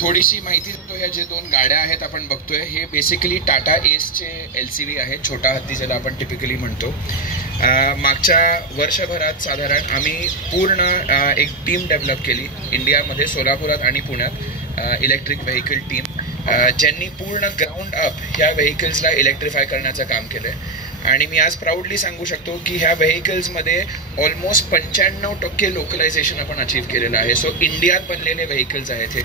थोडीशी माहिती देतो. या जे दोन गाड्या आहेत आपण बघतोय हे बेसिकली टाटा एसचे LCV आहेत, छोटा हत्ती ज्याला आपण टिपिकली म्हणतो. मागच्या वर्षभरात साधारण आम्ही पूर्ण एक टीम डेव्हलप केली इंडियामध्ये, सोलापुरात आणि पुण्यात, इलेक्ट्रिक व्हेकल टीम, ज्यांनी पूर्ण ग्राउंड अप ह्या व्हेकल्सला इलेक्ट्रिफाय करण्याचं काम केलं आहे. आणि मी आज प्राऊडली सांगू शकतो की ह्या व्हेकल्समध्ये ऑलमोस्ट 95% लोकलायझेशन आपण अचीव्ह केलेलं आहे. सो इंडियात बनलेले व्हेकल्स आहेत हे,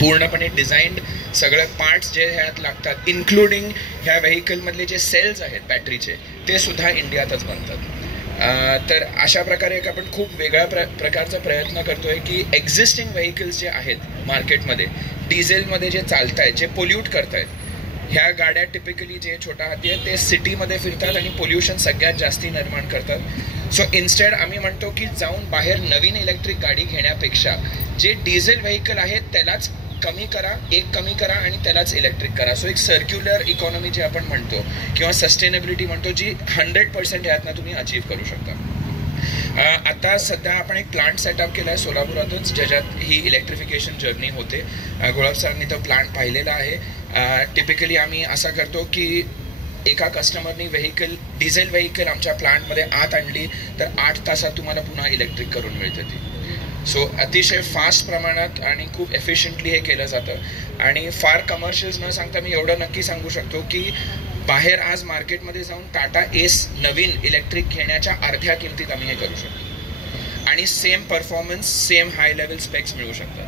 पूर्णपणे डिझाईन्ड, सगळे पार्ट्स जे ह्यात लागतात इन्क्लुडिंग ह्या व्हेकलमधले जे सेल्स आहेत बॅटरीचे ते सुद्धा इंडियातच बनतात. तर अशा प्रकारे एक आपण खूप वेगळ्या प्रकारचा प्रयत्न करतोय की एक्झिस्टिंग व्हेकल्स जे आहेत मार्केटमध्ये डिझेलमध्ये जे चालत आहेत, जे पोल्यूट करतायत, ह्या गाड्या टिपिकली जे छोटा हाती आहेत ते सिटीमध्ये फिरतात आणि पोल्युशन सगळ्यात जास्ती निर्माण करतात. सो इन्स्टेड आम्ही म्हणतो की जाऊन बाहेर नवीन इलेक्ट्रिक गाडी घेण्यापेक्षा जे डिझेल व्हेकल आहेत त्यालाच कमी करा आणि त्यालाच इलेक्ट्रिक करा. सो एक सर्क्युलर इकॉनॉमी जे आपण म्हणतो किंवा सस्टेनेबिलिटी म्हणतो, जी 100% यातनं तुम्ही अचीव्ह करू शकता. आता सध्या आपण एक प्लांट सेटअप केला आहे सोलापुरातच, ज्याच्यात ही इलेक्ट्रिफिकेशन जर्नी होते. गुलाब सरांनी तो प्लांट पाहिलेला आहे. टिपिकली आम्ही असा करतो की एका कस्टमरनी डिझेल व्हेकल आमच्या प्लांटमध्ये आत आणली तर 8 तासात तुम्हाला पुन्हा इलेक्ट्रिक करून मिळते ती. सो अतिशय फास्ट प्रमाणात आणि खूप एफिशियंटली हे केलं जातं. आणि फार कमर्शियल्स न सांगता मी एवढं नक्की सांगू शकतो की बाहेर आज मार्केटमध्ये जाऊन टाटा एस नवीन इलेक्ट्रिक घेण्याच्या अर्ध्या किमतीत आम्ही हे करू शकतो आणि same performance, same high level specs मिळू शकतात.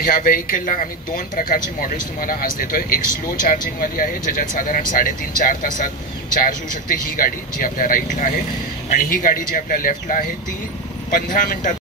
ह्या व्हेकलला आम्ही 2 प्रकारचे मॉडेल्स तुम्हाला आज देतोय. एक स्लो चार्जिंगवाली आहे ज्याच्यात साधारण 3.5-4 तासात चार्ज होऊ शकते ही गाडी, जी आपल्या राईटला आहे, आणि ही गाडी जी आपल्या लेफ्टला आहे ती 15 मिनिटात